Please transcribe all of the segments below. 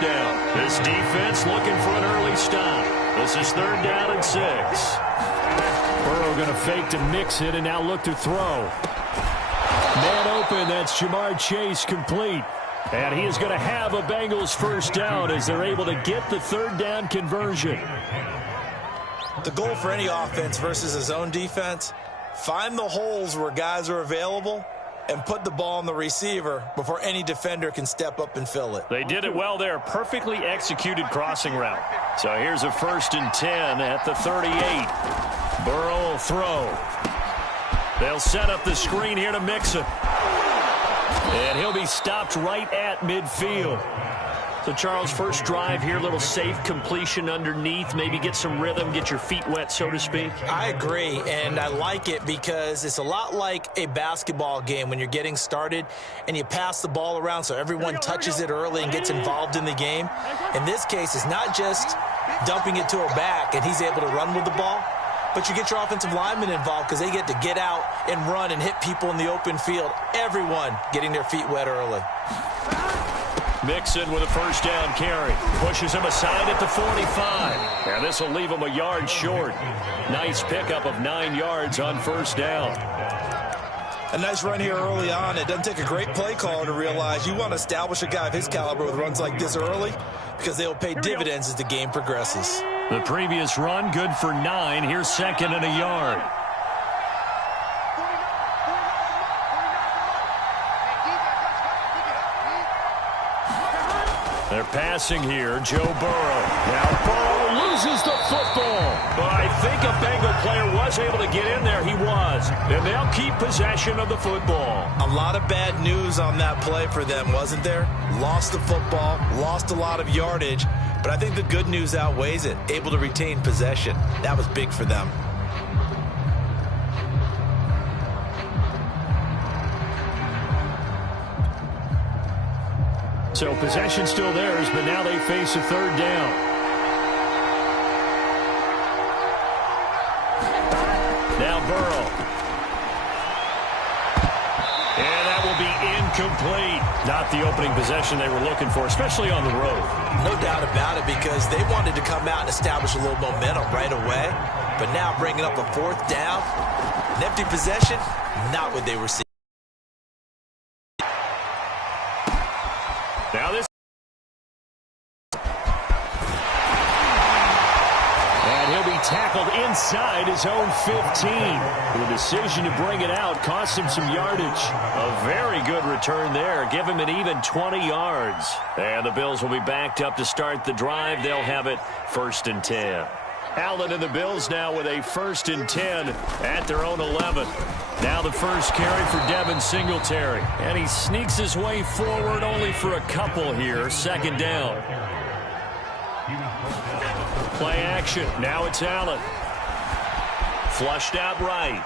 first down. This defense looking for an early stop. This is 3rd down and 6. Burrow going to fake to mix it and now look to throw. Man open, that's Jamar Chase, complete. And he is going to have a Bengals first down as they're able to get the 3rd down conversion. The goal for any offense versus his own defense, find the holes where guys are available and put the ball on the receiver before any defender can step up and fill it. They did it well there. Perfectly executed crossing route. So here's a 1st and 10 at the 38. Burrow will throw. They'll set up the screen here to mix it. And he'll be stopped right at midfield. So, Charles, first drive here, little safe completion underneath. Maybe get some rhythm, get your feet wet, so to speak. I agree, and I like it because it's a lot like a basketball game when you're getting started and you pass the ball around so everyone touches it early and gets involved in the game. In this case, it's not just dumping it to a back and he's able to run with the ball, but you get your offensive linemen involved because they get to get out and run and hit people in the open field. Everyone getting their feet wet early. Mixon with a first down carry. Pushes him aside at the 45. And this will leave him a yard short. Nice pickup of 9 yards on first down. A nice run here early on. It doesn't take a great play caller to realize you want to establish a guy of his caliber with runs like this early because they will pay dividends as the game progresses. The previous run, good for 9. Here's 2nd and a yard. They're passing here. Joe Burrow. Now Burrow loses the football. But I think a Bengal player was able to get in there. He was. And they'll keep possession of the football. A lot of bad news on that play for them, wasn't there? Lost the football, lost a lot of yardage. But I think the good news outweighs it. Able to retain possession. That was big for them. So possession still theirs, but now they face a 3rd down. Now Burrow. And that will be incomplete. Not the opening possession they were looking for, especially on the road. No doubt about it, because they wanted to come out and establish a little momentum right away. But now bringing up a 4th down, an empty possession, not what they were seeing. Now this. And he'll be tackled inside his own 15. The decision to bring it out cost him some yardage. A very good return there. Give him an even 20 yards. And the Bills will be backed up to start the drive. They'll have it 1st and 10. Allen and the Bills now with a 1st and 10 at their own 11. Now the first carry for Devin Singletary. And he sneaks his way forward only for a couple here. 2nd down. Play action. Now it's Allen. Flushed out right.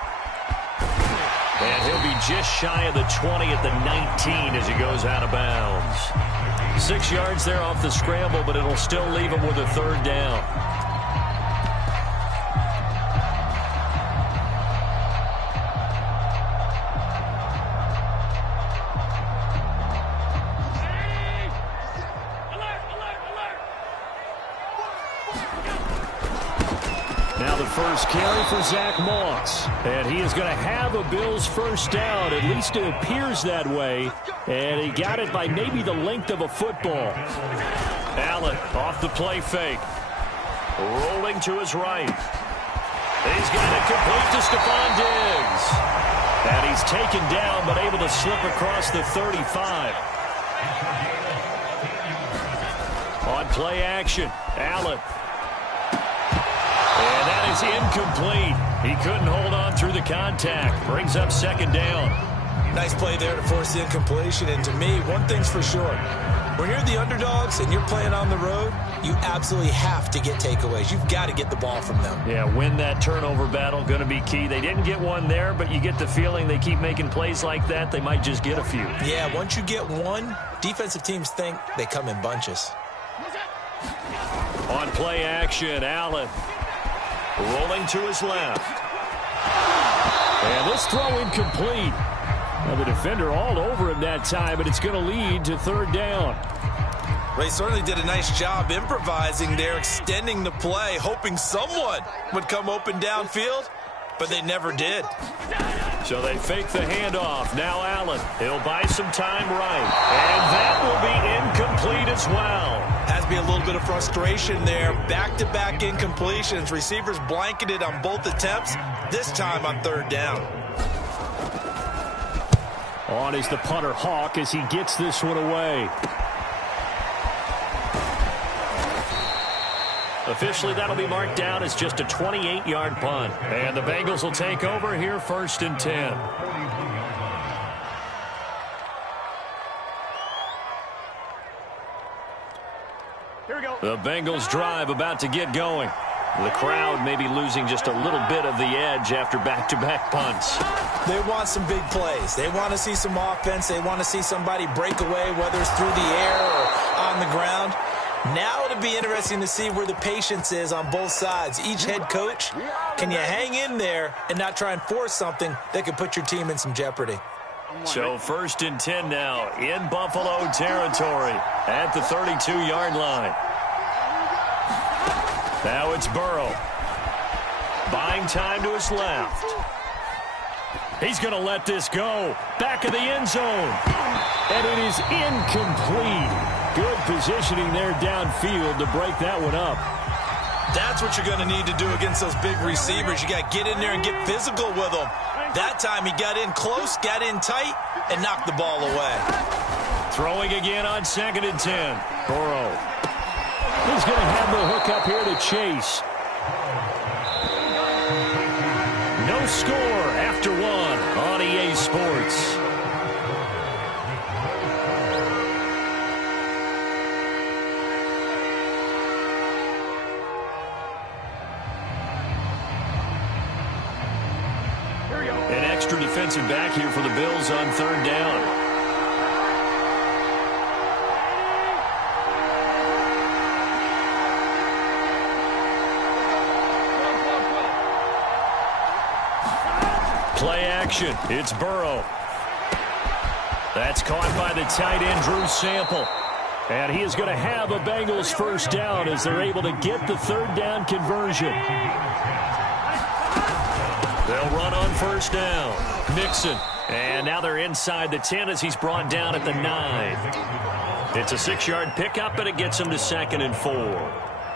And he'll be just shy of the 20 at the 19 as he goes out of bounds. 6 yards there off the scramble, but it'll still leave him with a 3rd down. First carry for Zach Moss. And he is going to have a Bills first down. At least it appears that way. And he got it by maybe the length of a football. Allen off the play fake. Rolling to his right. He's got it complete to Stephon Diggs. And he's taken down but able to slip across the 35. On play action, Allen. And that is incomplete. He couldn't hold on through the contact. Brings up 2nd down. Nice play there to force the incompletion. And to me, one thing's for sure. When you're the underdogs and you're playing on the road, you absolutely have to get takeaways. You've got to get the ball from them. Yeah, win that turnover battle. Going to be key. They didn't get one there, but you get the feeling they keep making plays like that. They might just get a few. Yeah, once you get one, defensive teams think they come in bunches. On play action, Allen. Rolling to his left. And this throw incomplete. Now the defender all over him that time, but it's going to lead to 3rd down. They certainly did a nice job improvising there, extending the play, hoping someone would come open downfield, but they never did. So they fake the handoff. Now Allen. He'll buy some time right. And that will be incomplete as well. Has to be a little bit of frustration there. Back-to-back incompletions. Receivers blanketed on both attempts, this time on third down. On is the punter Hawk as he gets this one away. Officially, that'll be marked down as just a 28-yard punt. And the Bengals will take over here, 1st and 10. Here we go. The Bengals drive about to get going. The crowd may be losing just a little bit of the edge after back-to-back punts. They want some big plays. They want to see some offense. They want to see somebody break away, whether it's through the air or on the ground. Now it'll be interesting to see where the patience is on both sides. Each head coach, can you hang in there and not try and force something that could put your team in some jeopardy? So 1st and 10 now in Buffalo territory at the 32-yard line. Now it's Burrow. Buying time to his left. He's going to let this go. Back of the end zone. And it is incomplete. Good positioning there downfield to break that one up. That's what you're going to need to do against those big receivers. You got to get in there and get physical with them. That time he got in close, got in tight, and knocked the ball away. Throwing again on 2nd and 10. Burrow. He's going to have the hook up here to Chase. No score after one on EA Sports. An extra defensive back here for the Bills on 3rd down. Play action. It's Burrow. That's caught by the tight end, Drew Sample. And he is going to have a Bengals 1st down as they're able to get the 3rd down conversion. They'll run on 1st down. Mixon. And now they're inside the 10 as he's brought down at the 9. It's a 6-yard pickup, and it gets him to 2nd and 4.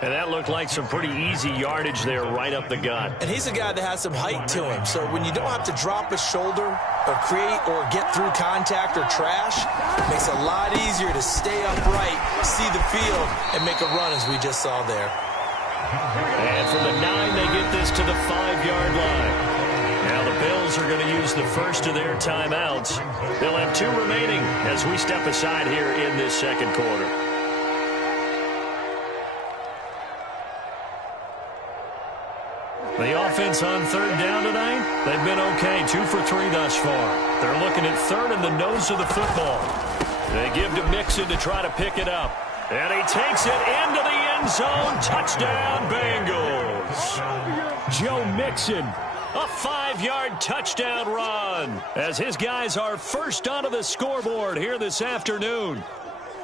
And that looked like some pretty easy yardage there right up the gut. And he's a guy that has some height to him. So when you don't have to drop a shoulder or create or get through contact or trash, it makes it a lot easier to stay upright, see the field, and make a run as we just saw there. And from the 9, they get this to the 5-yard line. Now the Bills are going to use the first of their timeouts. They'll have 2 remaining as we step aside here in this 2nd quarter. The offense on 3rd down tonight, they've been okay, 2 for 3 thus far. They're looking at 3rd in the nose of the football. They give to Mixon to try to pick it up. And he takes it into the end zone. Touchdown, Bengals. Joe Mixon, a 5-yard touchdown run as his guys are first onto the scoreboard here this afternoon.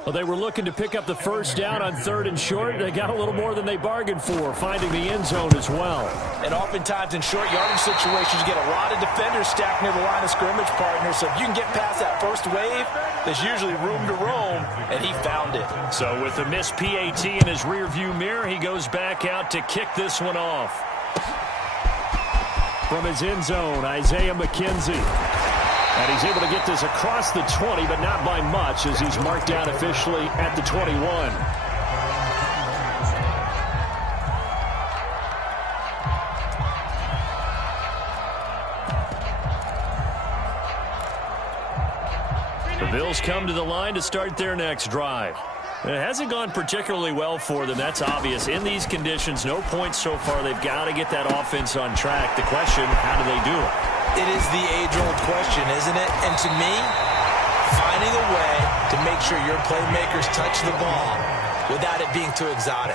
Well, they were looking to pick up the 1st down on 3rd and short. They got a little more than they bargained for, finding the end zone as well. And oftentimes in short yardage situations, you get a lot of defenders stacked near the line of scrimmage partners. So if you can get past that first wave, there's usually room to roam, and he found it. So with the missed PAT in his rearview mirror, he goes back out to kick this one off. From his end zone, Isaiah McKenzie. And he's able to get this across the 20, but not by much, as he's marked down officially at the 21. The Bills come to the line to start their next drive. It hasn't gone particularly well for them. That's obvious. In these conditions, no points so far. They've got to get that offense on track. The question, how do they do it? It is the age-old question, isn't it? And to me, finding a way to make sure your playmakers touch the ball without it being too exotic.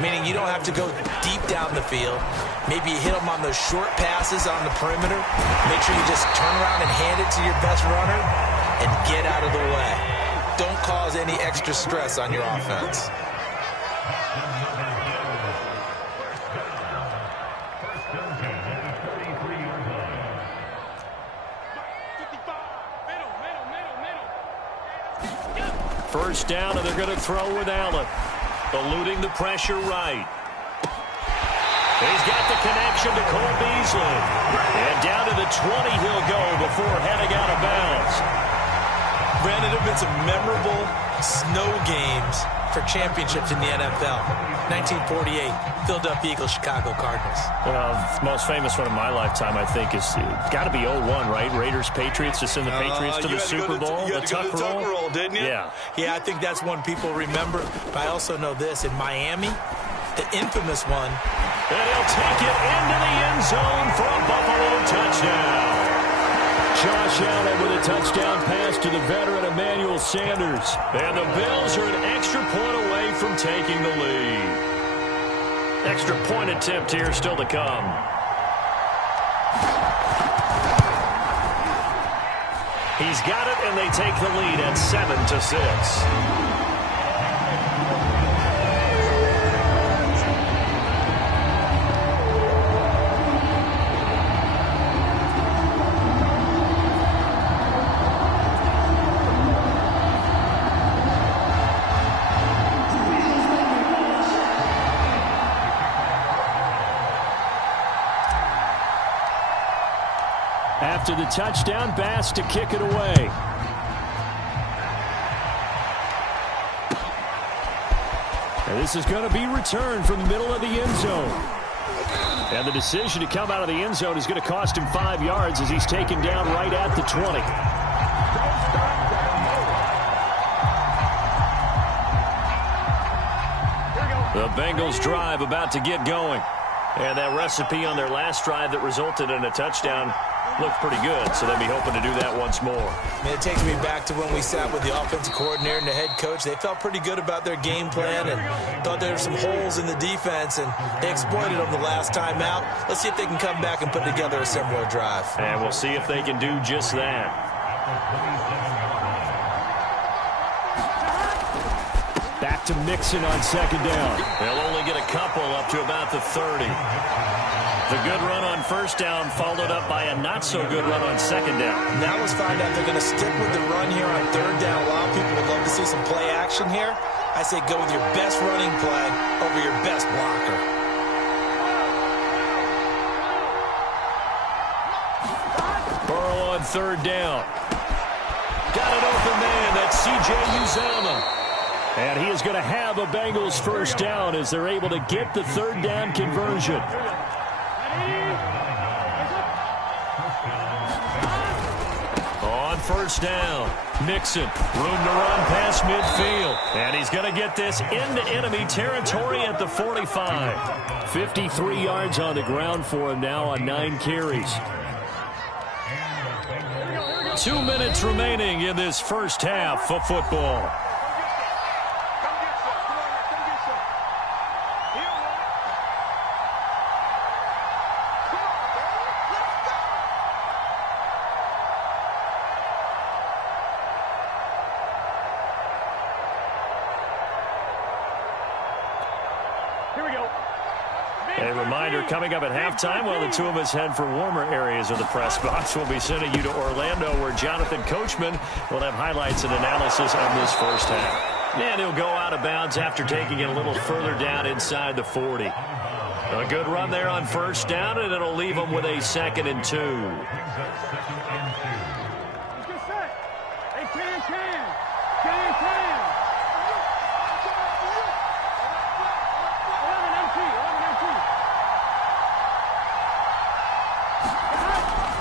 Meaning you don't have to go deep down the field. Maybe you hit them on those short passes on the perimeter. Make sure you just turn around and hand it to your best runner and get out of the way. don't cause any extra stress on your offense. First down, and they're going to throw with Allen. Eluding the pressure right. He's got the connection to Cole Beasley. And down to the 20 he'll go before heading out of bounds. Brandon, there have been some memorable snow games for championships in the NFL. 1948, Philadelphia Eagles, Chicago Cardinals. The most famous one of my lifetime, I think, is got to be 01, right? Raiders-Patriots, to send the Patriots to the Super Bowl. You had to go to the tuck roll, didn't you? Yeah. Yeah, I think that's one people remember. But I also know this. In Miami, the infamous one. And he'll take it into the end zone for a Buffalo touchdown. Josh Allen with a touchdown pass to the veteran Emmanuel Sanders. And the Bills are an extra point away from taking the lead. Extra point attempt here still to come. He's got it, and they take the lead at 7-6. After the touchdown, Bass to kick it away. And this is going to be returned from the middle of the end zone. And the decision to come out of the end zone is going to cost him 5 yards as he's taken down right at the 20. The Bengals drive about to get going. And that recipe on their last drive that resulted in a touchdown looked pretty good, so they'll be hoping to do that once more. It takes me back to when we sat with the offensive coordinator and the head coach. They felt pretty good about their game plan and thought there were some holes in the defense, and they exploited them the last time out. Let's see if they can come back and put together a similar drive. And we'll see if they can do just that. Back to Mixon on second down. They'll only get a couple up to about the 30. The good run on first down followed up by a not-so-good run on second down. Now let's find out if they're going to stick with the run here on third down. A lot of people would love to see some play action here. I say go with your best running play over your best blocker. Burrow on third down. Got an open man. That's C.J. Uzomah. And he is going to have a Bengals first down as they're able to get the third down conversion. On first down, Mixon, room to run past midfield. And he's going to get this into enemy territory at the 45. 53 yards on the ground for him now on 9 carries. 2 minutes remaining in this first half of football. A reminder, coming up at halftime, while the two of us head for warmer areas of the press box, we'll be sending you to Orlando, where Jonathan Coachman will have highlights and analysis on this first half. And he'll go out of bounds after taking it a little further down inside the 40. A good run there on first down, and it'll leave him with a 2nd and 2.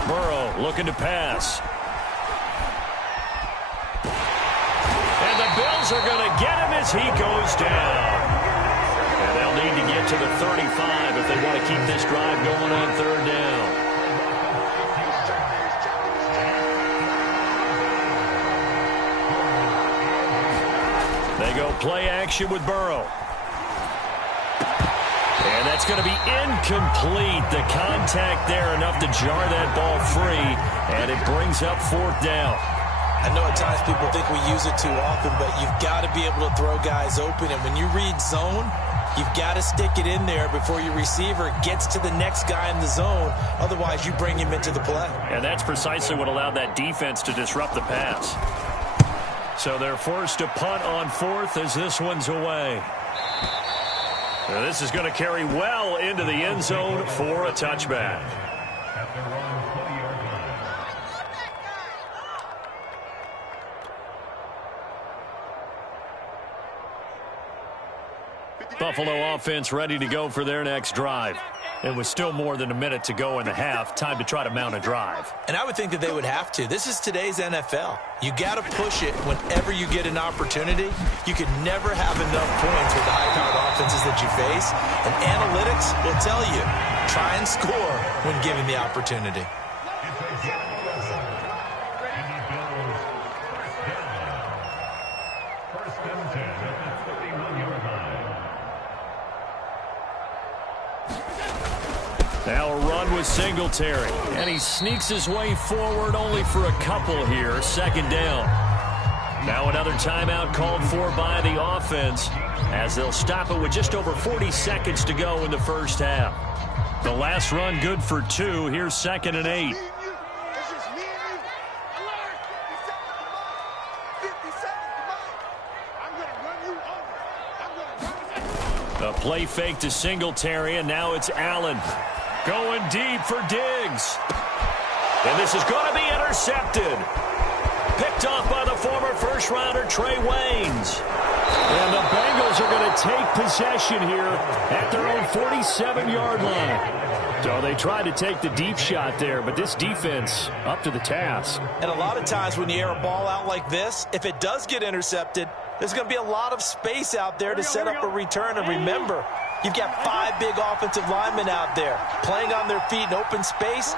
Burrow looking to pass. And the Bills are going to get him as he goes down. And they'll need to get to the 35 if they want to keep this drive going on third down. They go play action with Burrow. And that's going to be incomplete. The contact there enough to jar that ball free, and it brings up 4th down. I know at times people think we use it too often, but you've got to be able to throw guys open. And when you read zone, you've got to stick it in there before your receiver gets to the next guy in the zone. Otherwise, you bring him into the play. And that's precisely what allowed that defense to disrupt the pass. So they're forced to punt on fourth as this one's away. Now this is going to carry well into the end zone for a touchback. Buffalo offense ready to go for their next drive. It was still more than a minute to go in the half. Time to try to mount a drive. And I would think that they would have to. This is today's NFL. You got to push it whenever you get an opportunity. You can never have enough points with the high-powered offenses that you face. And analytics will tell you, try and score when given the opportunity. Now a run with Singletary, and he sneaks his way forward only for a couple here. Second down. Now another timeout called for by the offense as they'll stop it with just over 40 seconds to go in the first half. The last run good for 2. Here's 2nd and 8. A play fake to Singletary, and now it's Allen. Going deep for Diggs. And this is going to be intercepted. Picked off by the former first-rounder Trey Waynes. And the Bengals are going to take possession here at their own 47-yard line. So they tried to take the deep shot there, but this defense up to the task. And a lot of times when you air a ball out like this, if it does get intercepted, there's going to be a lot of space out there to set up a return. And remember, you've got 5 big offensive linemen out there playing on their feet in open space.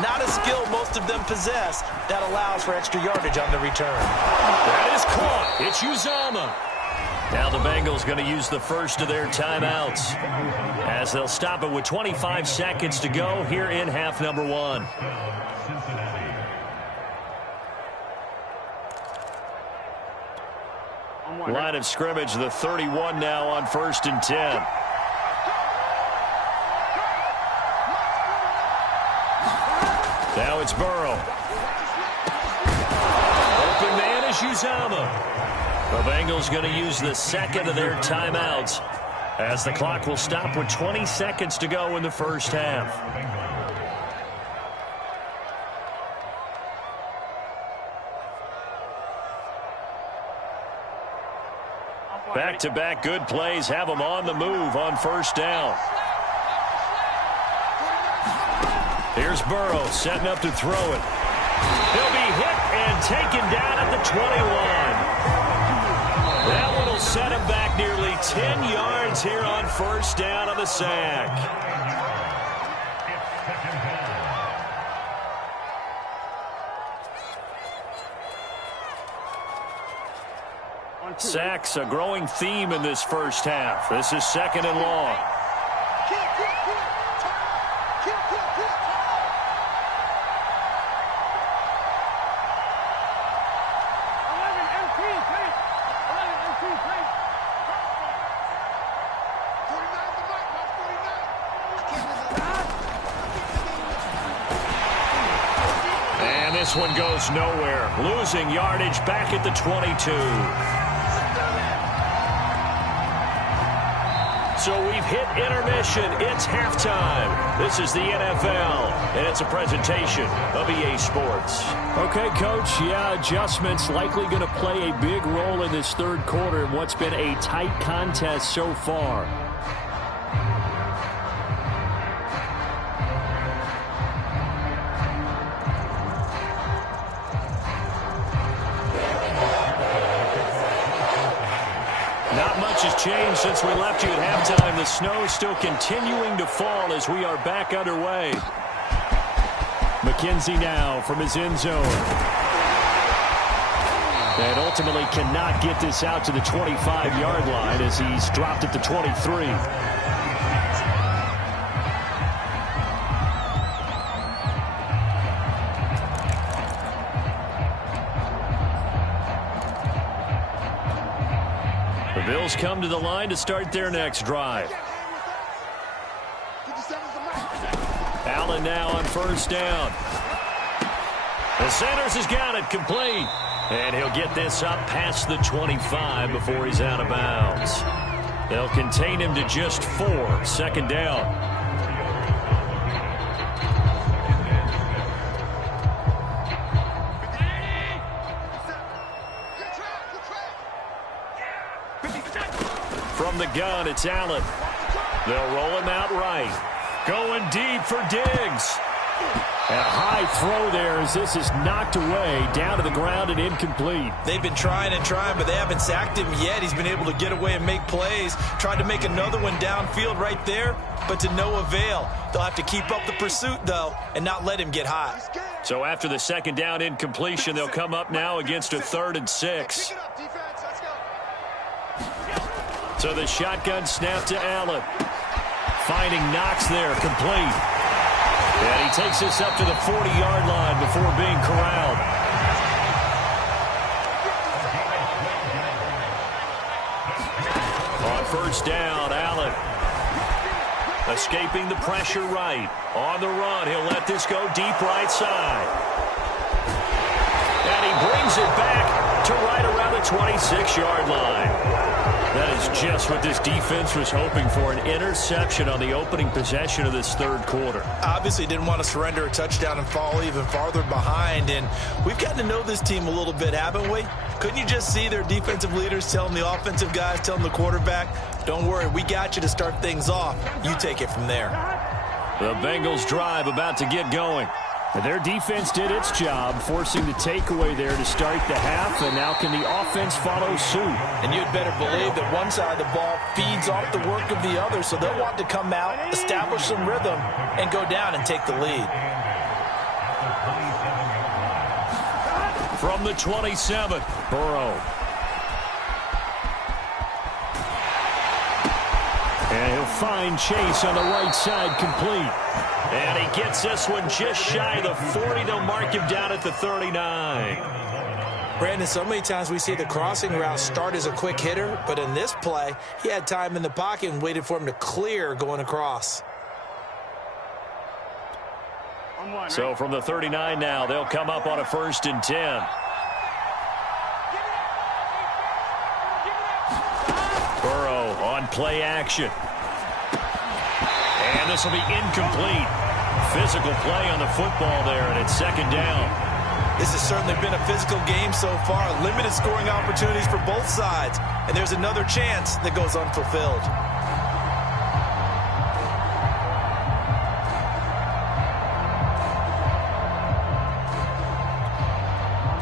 Not a skill most of them possess that allows for extra yardage on the return. That is caught. It's Uzomah. Now the Bengals going to use the first of their timeouts as they'll stop it with 25 seconds to go here in half number 1. Line of scrimmage, the 31 now on 1st and 10. Now it's Burrow. Open man is Uzomah. The Bengals going to use the second of their timeouts as the clock will stop with 20 seconds to go in the first half. Back-to-back good plays have them on the move on first down. Here's Burrow setting up to throw it. He'll be hit and taken down at the 21. That one will set him back nearly 10 yards here on first down on the sack. Sacks, a growing theme in this first half. This is 2nd and long. And this one goes nowhere. Losing yardage back at the 22. So we've hit intermission. It's halftime. This is the NFL, and it's a presentation of EA Sports. Okay, Coach, yeah, adjustments likely going to play a big role in this third quarter in what's been a tight contest so far. Not much has changed since we left you at halftime. The snow is still continuing to fall as we are back underway. McKenzie now from his end zone. And ultimately cannot get this out to the 25-yard line as he's dropped at the 23. Bengals come to the line to start their next drive. Allen now on first down. The Sanders has got it complete. And he'll get this up past the 25 before he's out of bounds. They'll contain him to just 4. Second down. From the gun, it's Allen. They'll roll him out right. Going deep for Diggs. And a high throw there as this is knocked away, down to the ground and incomplete. They've been trying and trying, but they haven't sacked him yet. He's been able to get away and make plays. Tried to make another one downfield right there, but to no avail. They'll have to keep up the pursuit, though, and not let him get hot. So after the second down incompletion, they'll come up now against a 3rd and 6. So the shotgun snap to Allen. Finding Knox there, complete. And he takes this up to the 40-yard line before being corralled. On first down, Allen. Escaping the pressure right. On the run, he'll let this go deep right side. And he brings it back to right around the 26-yard line. That is just what this defense was hoping for, an interception on the opening possession of this third quarter. Obviously didn't want to surrender a touchdown and fall even farther behind, and we've gotten to know this team a little bit, haven't we? Couldn't you just see their defensive leaders telling the offensive guys, telling the quarterback, don't worry, we got you to start things off. You take it from there. The Bengals drive about to get going. Their defense did its job, forcing the takeaway there to start the half, and now can the offense follow suit? And you'd better believe that one side of the ball feeds off the work of the other, so they'll want to come out, establish some rhythm, and go down and take the lead. From the 27, Burrow. And he'll find Chase on the right side, complete. And he gets this one just shy of the 40. They'll mark him down at the 39. Brandon, so many times we see the crossing route start as a quick hitter, but in this play, he had time in the pocket and waited for him to clear going across. So from the 39 now, they'll come up on a 1st and 10. Burrow on play action. And this will be incomplete. Physical play on the football there, and it's second down. This has certainly been a physical game so far. Limited scoring opportunities for both sides. And there's another chance that goes unfulfilled.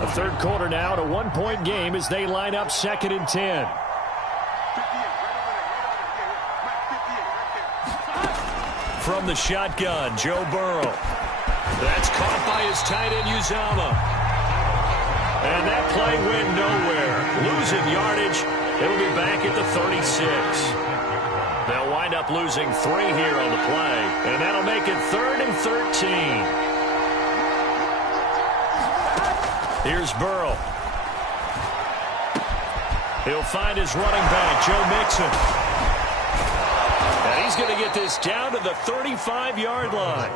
The third quarter now, a 1-point game as they line up 2nd and 10. From the shotgun, Joe Burrow. That's caught by his tight end, Uzama. And that play went nowhere. Losing yardage. It'll be back at the 36. They'll wind up losing 3 here on the play. And that'll make it 3rd and 13. Here's Burrow. He'll find his running back, Joe Mixon. And he's going to get this down to the 35-yard line.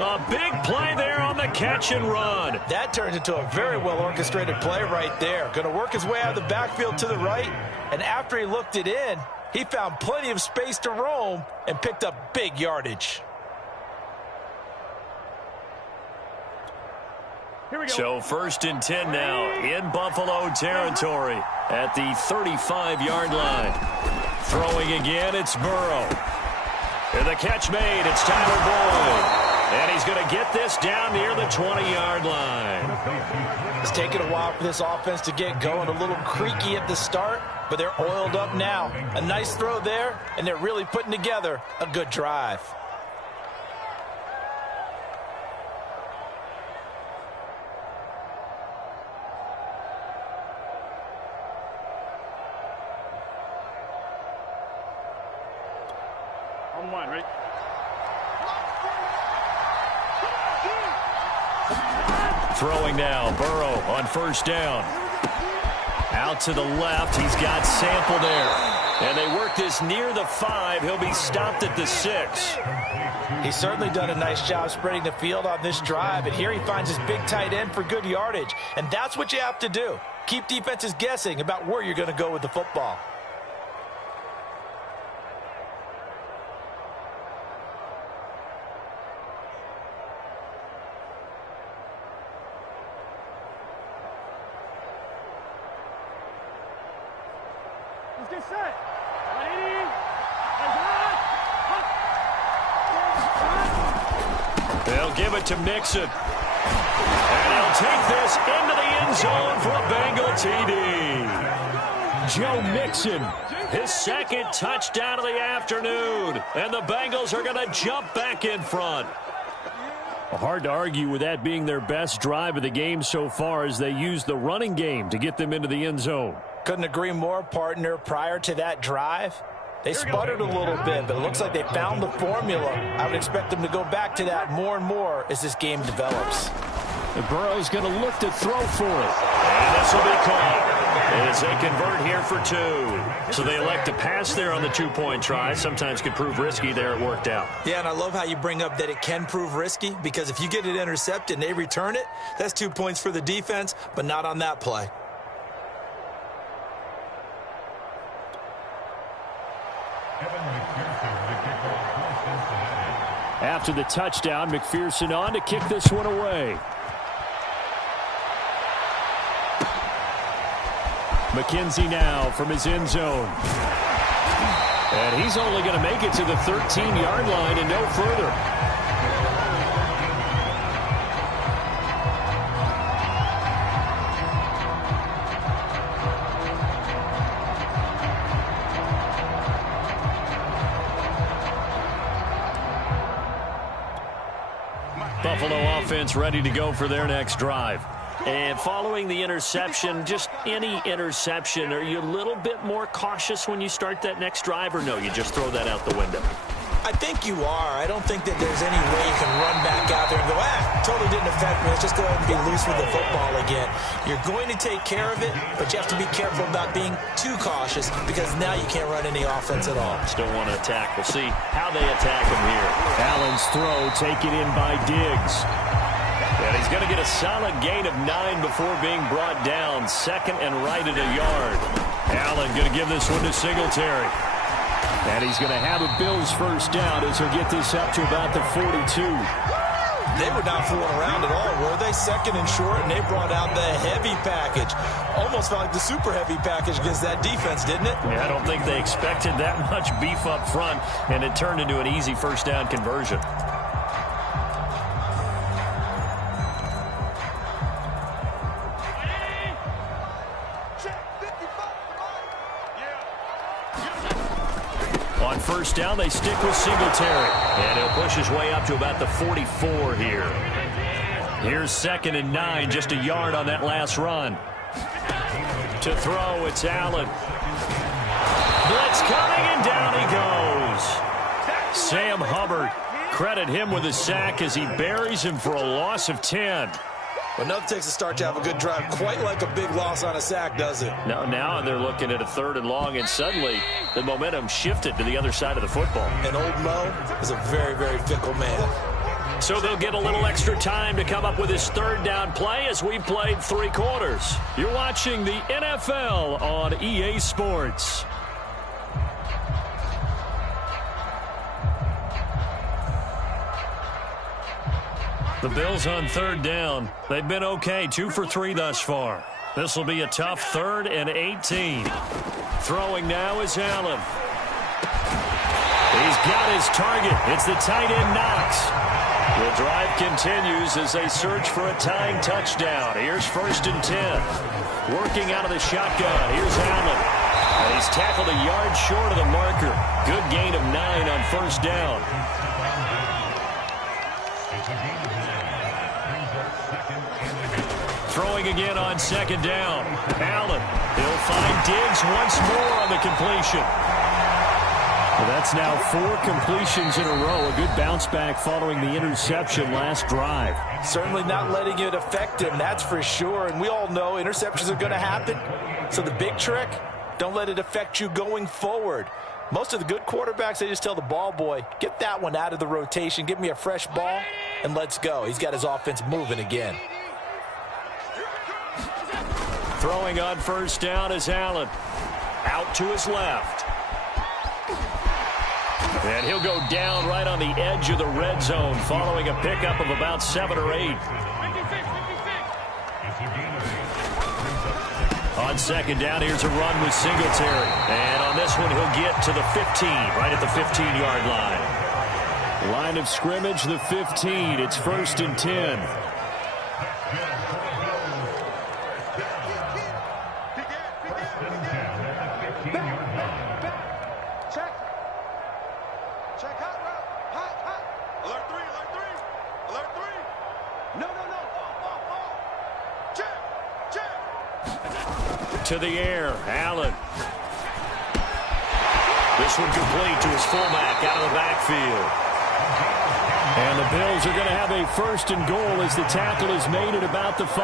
A big play there on the catch and run. That turned into a very well-orchestrated play right there. Going to work his way out of the backfield to the right. And after he looked it in, he found plenty of space to roam and picked up big yardage. Here we go. So 1st and 10 now in Buffalo territory at the 35-yard line. Throwing again, it's Burrow. And the catch made, it's Tyler Boyd. And he's going to get this down near the 20-yard line. It's taken a while for this offense to get going. A little creaky at the start, but they're oiled up now. A nice throw there, and they're really putting together a good drive. On one, right? Throwing now, Burrow on first down. Out to the left. He's got Sample there. And they work this near the 5. He'll be stopped at the 6. He's certainly done a nice job spreading the field on this drive. And here he finds his big tight end for good yardage. And that's what you have to do. Keep defenses guessing about where you're going to go with the football. Let's get set. 180. They'll give it to Mixon. And he'll take this into the end zone for a Bengal TD. Joe Mixon, his second touchdown of the afternoon. And the Bengals are going to jump back in front. Hard to argue with that being their best drive of the game so far as they use the running game to get them into the end zone. Couldn't agree more, partner. Prior to that drive, they sputtered a little bit, but it looks like they found the formula. I would expect them to go back to that more and more as this game develops. And Burrow's going to look to throw for it. And this will be caught as they convert here for 2. So they elect to pass there on the 2-point try. Sometimes could prove risky. There it worked out. Yeah, and I love how you bring up that it can prove risky, because if you get it intercepted and they return it, that's 2 points for the defense, but not on that play. After the touchdown, McPherson on to kick this one away. McKenzie now from his end zone. And he's only going to make it to the 13-yard line and no further. Buffalo offense ready to go for their next drive. And following the interception, just any interception, are you a little bit more cautious when you start that next drive, or no, you just throw that out the window? I think you are. I don't think that there's any way you can run back out there and go, totally didn't affect me. Let's just go ahead and be loose with the football again. You're going to take care of it, but you have to be careful about being too cautious, because now you can't run any offense at all. Still want to attack. We'll see how they attack him here. Allen's throw taken in by Diggs. And he's going to get a solid gain of 9 before being brought down. Second and right at a yard. Allen going to give this one to Singletary. And he's going to have a Bills first down as he'll get this up to about the 42. They were not fooling around at all, were they? Second and short, and they brought out the heavy package. Almost felt like the super heavy package against that defense, didn't it? Yeah, I don't think they expected that much beef up front, and it turned into an easy first down conversion. On first down, they stick with Singletary. And he'll push his way up to about the 44 here. Here's 2nd and 9, just a yard on that last run. To throw, it's Allen. Blitz coming, and down he goes. Sam Hubbard, credit him with a sack as he buries him for a loss of 10. Well, nothing takes a start to have a good drive quite like a big loss on a sack, does it? Now they're looking at a 3rd and long, and suddenly the momentum shifted to the other side of the football. And old Mo is a very, very fickle man. So they'll get a little extra time to come up with his 3rd down play as we played 3 quarters. You're watching the NFL on EA Sports. The Bills on 3rd down. They've been okay, 2 for 3 thus far. This will be a tough 3rd and 18. Throwing now is Allen. He's got his target. It's the tight end Knox. The drive continues as they search for a tying touchdown. Here's 1st and 10. Working out of the shotgun. Here's Allen. And he's tackled a yard short of the marker. Good gain of 9 on 1st down. Throwing again on 2nd down. Allen. He'll find Diggs once more on the completion. Well, that's now 4 completions in a row. A good bounce back following the interception last drive. Certainly not letting it affect him, that's for sure. And we all know interceptions are going to happen. So the big trick, don't let it affect you going forward. Most of the good quarterbacks, they just tell the ball boy, get that one out of the rotation, give me a fresh ball, and let's go. He's got his offense moving again. Throwing on first down is Allen. Out to his left. And he'll go down right on the edge of the red zone following a pickup of about 7 or 8. On second down, here's a run with Singletary. And on this one, he'll get to the 15, right at the 15-yard line. Line of scrimmage, the 15. It's 1st and 10. Check hot route. Hot. Alert 3. Alert 3. No. Check. To the air, Allen. This one complete to his fullback out of the backfield. And the Bills are going to have a 1st and goal as the tackle is made at about the 5.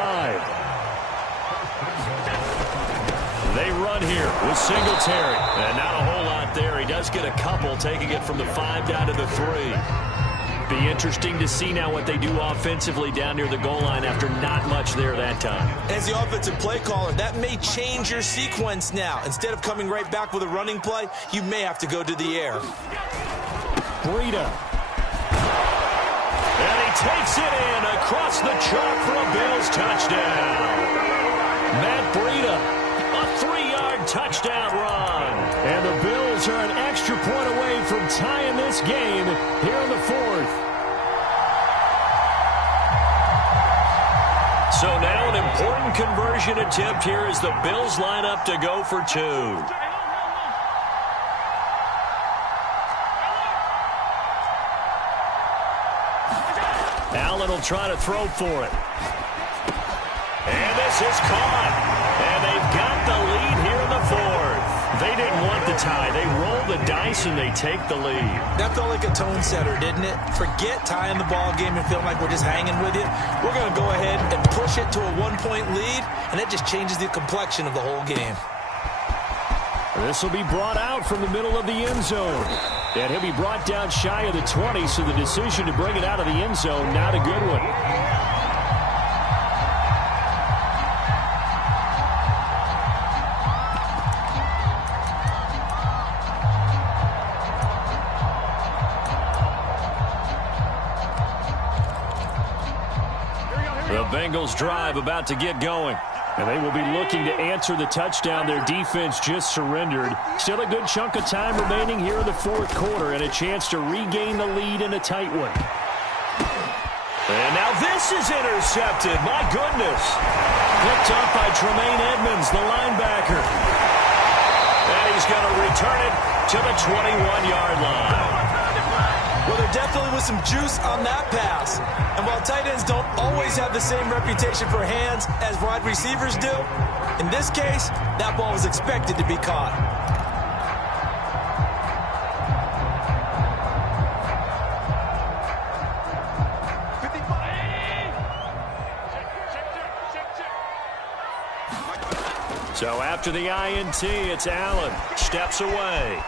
They run here with Singletary. And not a whole lot there. He does get a couple, taking it from the 5 down to the 3. Be interesting to see now what they do offensively down near the goal line after not much there that time. As the offensive play caller, that may change your sequence now. Instead of coming right back with a running play, you may have to go to the air. Breida. And he takes it in across the chalk for a Bills touchdown. Matt Breida, a 3-yard touchdown run. And the Bills are an extra point away from tying this game here in the 4th. So now an important conversion attempt here as the Bills line up to go for 2. Allen will try to throw for it. And this is caught. And they've got the lead here in the 4th. They didn't want the tie. They roll the dice and they take the lead. That felt like a tone setter, didn't it? Forget tying the ball game and feeling like we're just hanging with you. We're going to go ahead and push it to a 1-point lead, and that just changes the complexion of the whole game. This will be brought out from the middle of the end zone. And he'll be brought down shy of the 20, so the decision to bring it out of the end zone, not a good one. The Bengals drive about to get going. And they will be looking to answer the touchdown their defense just surrendered. Still a good chunk of time remaining here in the 4th quarter and a chance to regain the lead in a tight one. And now this is intercepted. My goodness. Picked up by Tremaine Edmonds, the linebacker. And he's going to return it to the 21-yard line. Well, there definitely was some juice on that pass. And while tight ends don't always have the same reputation for hands as wide receivers do, in this case, that ball was expected to be caught. So after the INT, it's Allen. Steps away.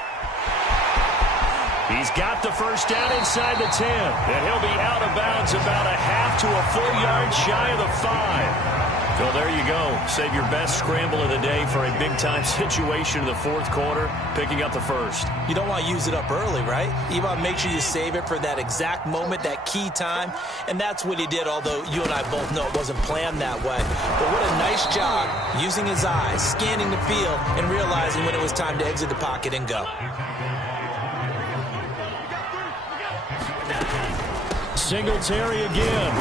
He's got the first down inside the 10. And he'll be out of bounds about a half to a full yard shy of the 5. Phil, there you go. Save your best scramble of the day for a big-time situation in the 4th quarter, picking up the first. You don't want to use it up early, right? You want to make sure you save it for that exact moment, that key time. And that's what he did, although you and I both know it wasn't planned that way. But what a nice job using his eyes, scanning the field, and realizing when it was time to exit the pocket and go. Singletary again.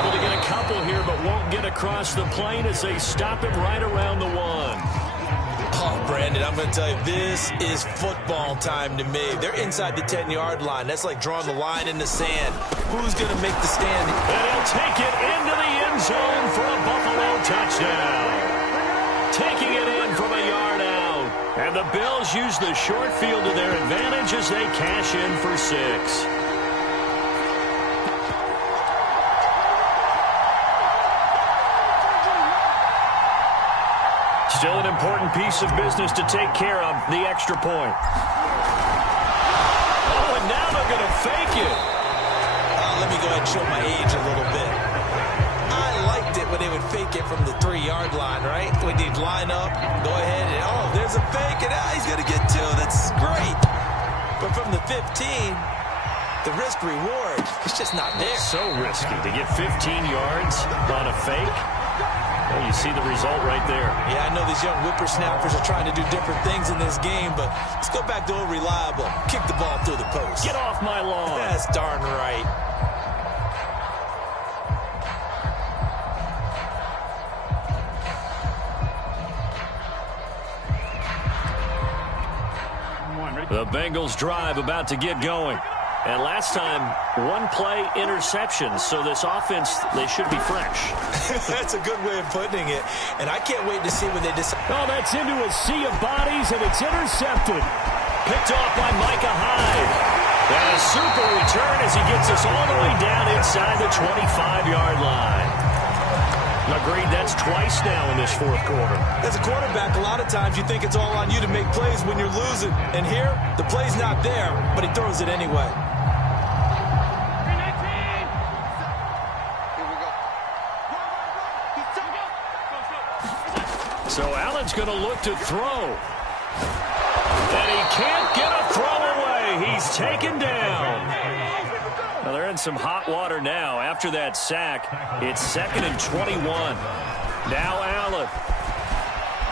Able to get a couple here, but won't get across the plane as they stop him right around the 1. Oh, Brandon, I'm going to tell you, this is football time to me. They're inside the 10-yard line. That's like drawing the line in the sand. Who's going to make the stand? And he'll take it into the end zone for a Buffalo touchdown. Taking it in from a yard out. And the Bills use the short field to their advantage as they cash in for 6. important piece of business to take care of, the extra point. Oh, and now they're going to fake it. Let me go ahead and show my age a little bit. I liked it when they would fake it from the 3-yard line, right? When they'd line up, go ahead, and oh, there's a fake, and he's going to get 2. That's great. But from the 15, the risk-reward, it's just not there. So risky to get 15 yards on a fake. Well, you see the result right there. Yeah, I know these young whippersnappers are trying to do different things in this game, but let's go back to old reliable. Kick the ball through the post. Get off my lawn. That's darn right. The Bengals drive about to get going. And last time, 1-play interception. So this offense, they should be fresh. That's a good way of putting it. And I can't wait to see when they decide. Oh, that's into a sea of bodies, and it's intercepted. Picked off by Micah Hyde. And a super return as he gets us all the way down inside the 25-yard line. Agreed, that's twice now in this fourth quarter. As a quarterback, a lot of times you think it's all on you to make plays when you're losing. And here, the play's not there, but he throws it anyway. So Allen's going to look to throw. And he can't get a throw away. He's taken down. Well, they're in some hot water now. After that sack, it's 2nd and 21. Now Allen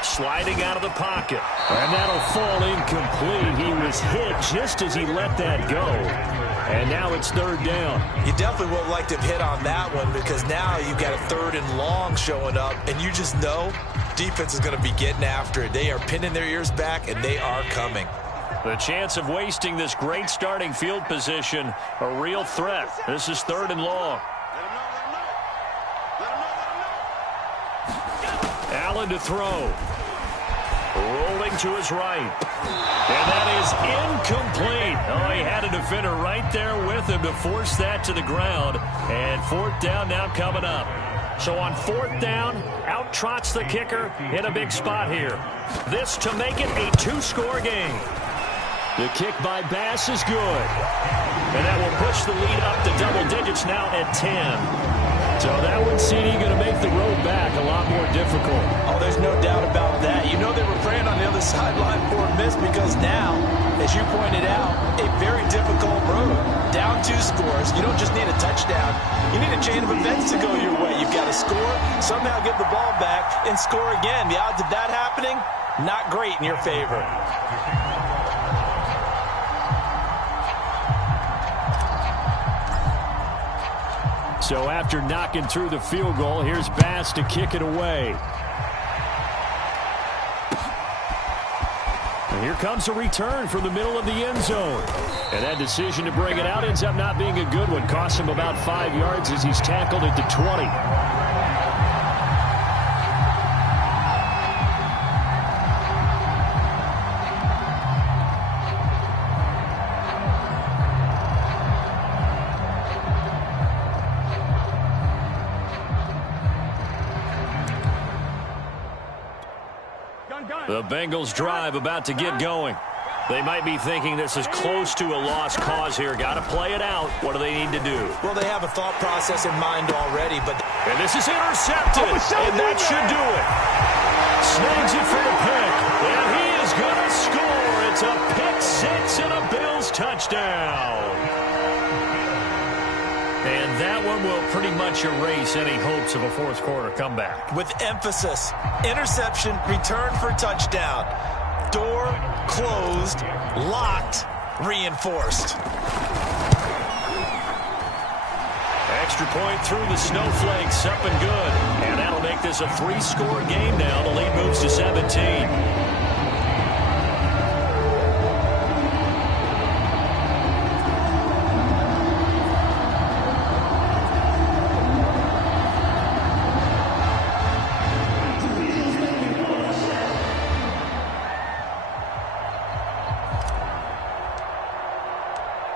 sliding out of the pocket. And that'll fall incomplete. He was hit just as he let that go. And now it's 3rd down. You definitely would have liked to have hit on that one because now you've got a 3rd and long showing up. And you just know defense is going to be getting after it. They are pinning their ears back, and they are coming. The chance of wasting this great starting field position, a real threat. This is 3rd and long. Allen to throw. Rolling to his right. And that is incomplete. Oh, he had a defender right there with him to force that to the ground. And 4th down now coming up. So on 4th down, out trots the kicker in a big spot here. This to make it a 2-score game. The kick by Bass is good. And that will push the lead up to double digits now at 10. So that one, CD, going to make the road back a lot more difficult. Oh, there's no doubt about that. You know they were praying on the other sideline for a miss because now, as you pointed out, a very difficult road. Down 2 scores. You don't just need a touchdown. You need a chain of events to go your way. You've got to score, somehow get the ball back, and score again. The odds of that happening, not great in your favor. So after knocking through the field goal, here's Bass to kick it away. And here comes a return from the middle of the end zone. And that decision to bring it out ends up not being a good one. Costs him about 5 yards as he's tackled at the 20. The Bengals drive about to get going. They might be thinking this is close to a lost cause here. Got to play it out. What do they need to do? Well, they have a thought process in mind already, but... And this is intercepted, and that should do it. Snags it for the pick, and he is going to score. It's a pick 6 and a Bills touchdown. And that one will pretty much erase any hopes of a fourth quarter comeback. With emphasis, interception, return for touchdown. Door closed, locked, reinforced. Extra point through the snowflakes, up and good. And that'll make this a 3-score game now. The lead moves to 17.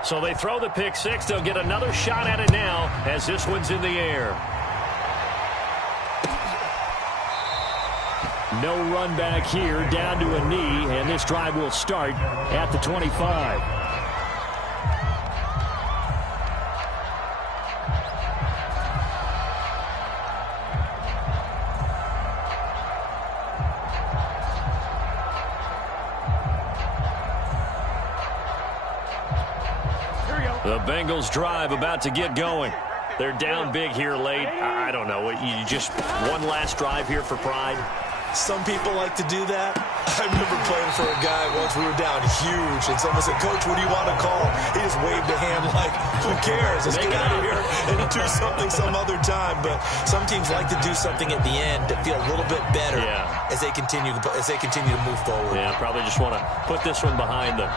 So they throw the pick 6. They'll get another shot at it now as this one's in the air. No run back here, down to a knee, and this drive will start at the 25. The Bengals drive about to get going. They're down big here late. I don't know. You just one last drive here for pride? Some people like to do that. I remember playing for a guy once. We were down huge, and someone said, "Coach, what do you want to call?" He just waved a hand like, who cares? Let's get out of here and do something some other time. But some teams like to do something at the end to feel a little bit better as they continue to move forward. Yeah, probably just want to put this one behind them.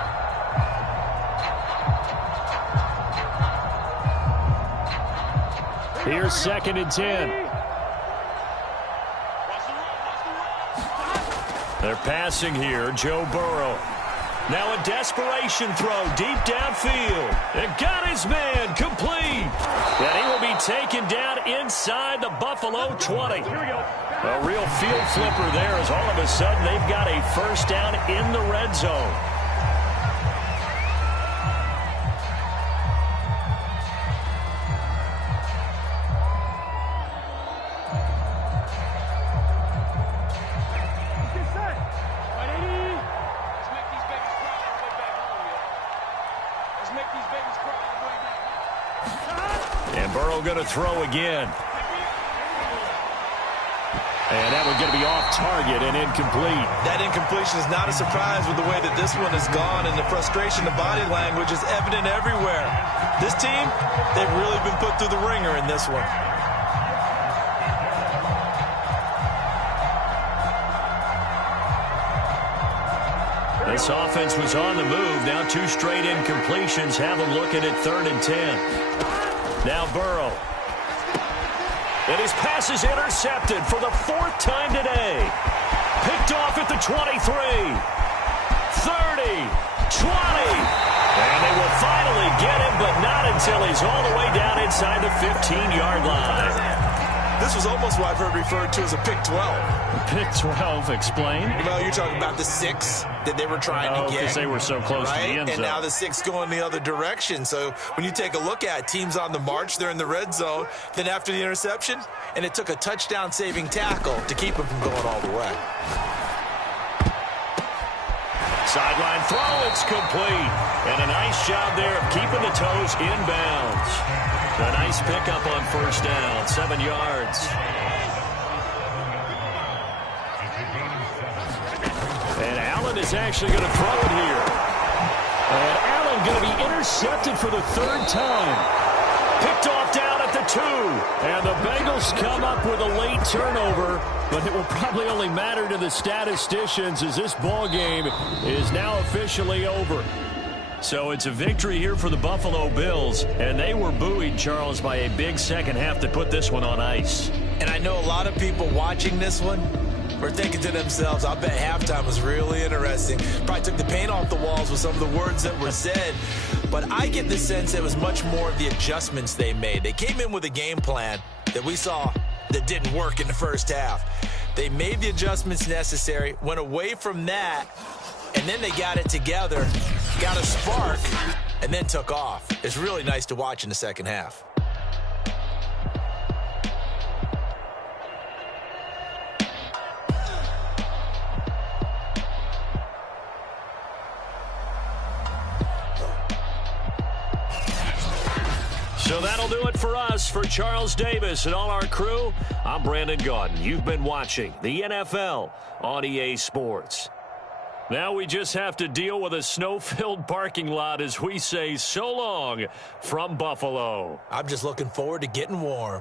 Here's 2nd and 10. They're passing here. Joe Burrow. Now a desperation throw deep downfield. And got his man complete. And he will be taken down inside the Buffalo 20. A real field flipper there as all of a sudden they've got a first down in the red zone. Going to throw again. And that one's going to be off target and incomplete. That incompletion is not a surprise with the way that this one has gone, and the frustration, the body language is evident everywhere. This team, they've really been put through the ringer in this one. This offense was on the move. Now 2 straight incompletions have them looking at 3rd and 10. Now Burrow. And his pass is intercepted for the 4th time today. Picked off at the 23. 30. 20. And they will finally get him, but not until he's all the way down inside the 15-yard line. This was almost what I've heard referred to as a pick 12. Pick 12, explain. Well, you're talking about the 6 that they were trying to get. Because they were so close to the end zone. And now the 6 going the other direction. So when you take a look at teams on the march, they're in the red zone. Then after the interception, and it took a touchdown-saving tackle to keep them from going all the way. Sideline throw, it's complete. And a nice job there of keeping the toes inbounds. A nice pickup on first down, 7 yards. And Allen is actually going to throw it here. And Allen going to be intercepted for the 3rd time. Picked off down at the 2. And the Bengals come up with a late turnover, but it will probably only matter to the statisticians as this ball game is now officially over. So it's a victory here for the Buffalo Bills, and they were buoyed, Charles, by a big second half to put this one on ice. And I know a lot of people watching this one were thinking to themselves, I bet halftime was really interesting. Probably took the paint off the walls with some of the words that were said. But I get the sense it was much more of the adjustments they made. They came in with a game plan that we saw that didn't work in the first half. They made the adjustments necessary, went away from that, and then they got it together, got a spark, and then took off. It's really nice to watch in the second half. So that'll do it for us. For Charles Davis and all our crew, I'm Brandon Gaudin. You've been watching the NFL on EA Sports. Now we just have to deal with a snow-filled parking lot as we say so long from Buffalo. I'm just looking forward to getting warm.